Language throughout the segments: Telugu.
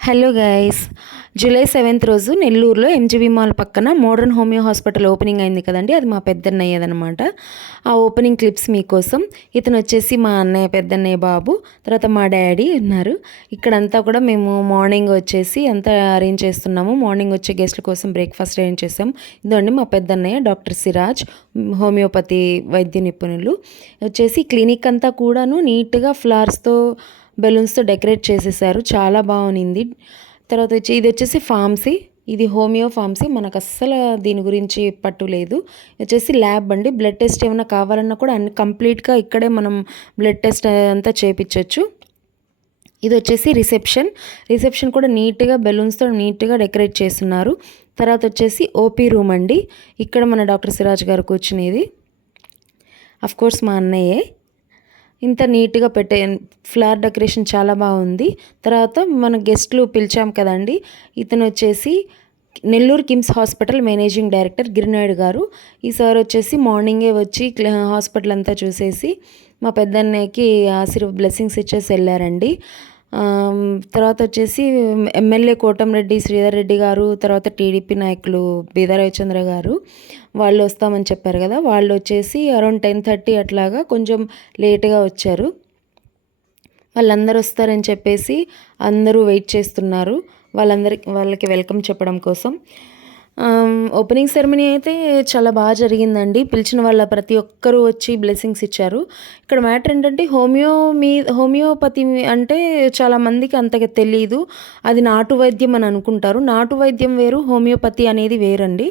హలో గైస్, జూలై 7th రోజు నెల్లూరులో ఎంజీబీ మాల్ పక్కన మోడర్న్ హోమియో హాస్పిటల్ ఓపెనింగ్ అయింది కదండి. అది మా పెద్దన్నయ్యదనమాట. ఆ ఓపెనింగ్ క్లిప్స్ మీకోసం. ఇతను వచ్చేసి మా అన్నయ్య, పెద్దన్నయ్య బాబు, తర్వాత మా డాడీ ఉన్నారు. ఇక్కడంతా కూడా మేము మార్నింగ్ వచ్చేసి అంతా అరేంజ్ చేస్తున్నాము. మార్నింగ్ వచ్చే గెస్ట్ల కోసం బ్రేక్ఫాస్ట్ అరేంజ్ చేసాం. ఇదండి మా పెద్దన్నయ్య డాక్టర్ సిరాజ్, హోమియోపతి వైద్య నిపుణులు. వచ్చేసి క్లినిక్ అంతా కూడాను నీట్గా ఫ్లవర్స్తో, బెలూన్స్తో డెకరేట్ చేసేసారు. చాలా బాగుంది. తర్వాత ఇది వచ్చేసి ఫార్మసీ. ఇది హోమియో ఫార్మసీ. మనకు అస్సలు దీని గురించి పట్టు లేదు. వచ్చేసి ల్యాబ్ అండి. బ్లడ్ టెస్ట్ ఏమైనా కావాలన్నా కూడా అన్ని కంప్లీట్గా ఇక్కడే మనం బ్లడ్ టెస్ట్ అంతా చేయించవచ్చు. ఇది వచ్చేసి రిసెప్షన్ కూడా నీట్గా బెలూన్స్తో నీట్గా డెకరేట్ చేస్తున్నారు. తర్వాత వచ్చేసి ఓపీ రూమ్ అండి. ఇక్కడ మన డాక్టర్ సిరాజ్ గారు కూర్చునేది. అఫ్కోర్స్ మా అన్నయ్యే. ఇంత నీట్గా పెట్టే ఫ్లవర్ డెకరేషన్ చాలా బాగుంది. తర్వాత మన గెస్ట్లు పిలిచాం కదండి. ఇతను వచ్చేసి Nellore KIMS hospital managing director Giri Naidu గారు. ఈ సార్ వచ్చేసి మార్నింగే వచ్చి హాస్పిటల్ అంతా చూసేసి మా పెద్దన్నయ్యకి బ్లెస్సింగ్స్ ఇచ్చేసి వెళ్ళారండి. తర్వాత వచ్చేసి ఎమ్మెల్యే కోటంరెడ్డి శ్రీధర్ రెడ్డి గారు, తర్వాత టీడీపీ నాయకులు బీదా రవిచంద్ర గారు వాళ్ళు వస్తామని చెప్పారు కదా. వాళ్ళు వచ్చేసి అరౌండ్ 10:30 అట్లాగా కొంచెం లేట్గా వచ్చారు. వాళ్ళందరూ వస్తారని చెప్పేసి అందరూ వెయిట్ చేస్తున్నారు. వాళ్ళకి వెల్కమ్ చెప్పడం కోసం. ఓపెనింగ్ సెరమనీ అయితే చాలా బాగా జరిగిందండి. పిలిచిన వాళ్ళ ప్రతి ఒక్కరూ వచ్చి బ్లెస్సింగ్స్ ఇచ్చారు. ఇక్కడ మ్యాటర్ ఏంటంటే హోమియోపతి అంటే చాలామందికి అంతగా తెలీదు. అది నాటు వైద్యం అని అనుకుంటారు. నాటు వైద్యం వేరు, హోమియోపతి అనేది వేరండి.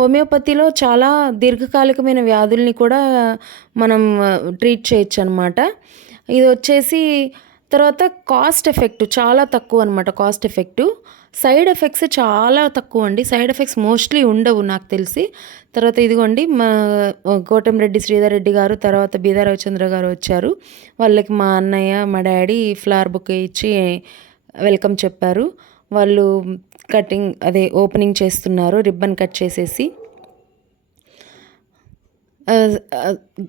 హోమియోపతిలో చాలా దీర్ఘకాలికమైన వ్యాధుల్ని కూడా మనం ట్రీట్ చేయొచ్చు అనమాట. ఇది వచ్చేసి తర్వాత కాస్ట్ ఎఫెక్టివ్, చాలా తక్కువ అనమాట కాస్ట్ ఎఫెక్టివ్. సైడ్ ఎఫెక్ట్స్ చాలా తక్కువ అండి. సైడ్ ఎఫెక్ట్స్ మోస్ట్లీ ఉండవు నాకు తెలిసి. తర్వాత ఇదిగోండి మా కోటంరెడ్డి శ్రీధర్ రెడ్డి గారు, తర్వాత బీదా రవిచంద్ర గారు వచ్చారు. వాళ్ళకి మా అన్నయ్య, మా డాడీ ఫ్లవర్ బొకే ఇచ్చి వెల్కమ్ చెప్పారు. వాళ్ళు ఓపెనింగ్ చేస్తున్నారు రిబ్బన్ కట్ చేసేసి.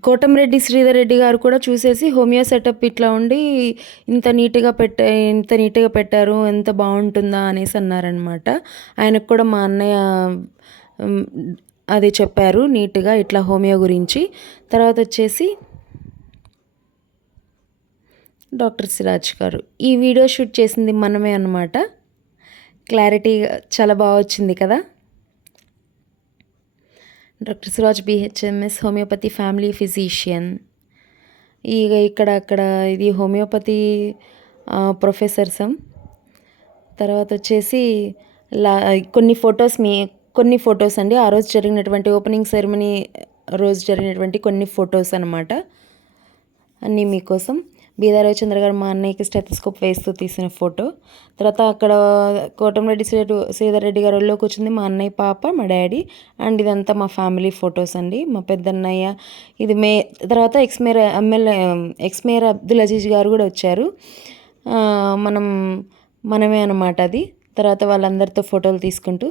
కోటంరెడ్డి శ్రీధర్ రెడ్డి గారు కూడా చూసేసి హోమియో సెటప్ ఇట్లా ఉండి ఇంత నీట్గా పెట్టారు, ఎంత బాగుంటుందా అనేసి అన్నారనమాట. ఆయనకు కూడా మా అన్నయ్య అది చెప్పారు నీట్గా ఇట్లా హోమియో గురించి. తర్వాత వచ్చేసి డాక్టర్ సిరాజ్ గారు ఈ వీడియో షూట్ చేసింది మనమే అనమాట. క్లారిటీ చాలా బాగా వచ్చింది కదా. Doctor Siraj BHMS homeopathy family physician. అక్కడ ఇది హోమియోపతి ప్రొఫెసర్సం. తర్వాత వచ్చేసి కొన్ని ఫొటోస్ అండి. ఆ రోజు జరిగినటువంటి ఓపెనింగ్ సెరమనీ రోజు జరిగినటువంటి కొన్ని ఫొటోస్ అనమాట. అన్నీ మీకోసం. బీదా రవిచంద్ర గారు మా అన్నయ్యకి స్టెథోస్కోప్ వేస్తూ తీసిన ఫోటో. తర్వాత అక్కడ కోటంరెడ్డి శ్రీధర్ రెడ్డి గారు ఒళ్ళో కూర్చుంది మా అన్నయ్య పాప, మా డాడీ. అండ్ ఇదంతా మా ఫ్యామిలీ ఫొటోస్ అండి. మా పెద్దన్నయ్య ఇది తర్వాత ఎక్స్మేయర్ అబ్దుల్ అజీజ్ గారు కూడా వచ్చారు. మనమే అనమాట అది. తర్వాత వాళ్ళందరితో ఫోటోలు తీసుకుంటూ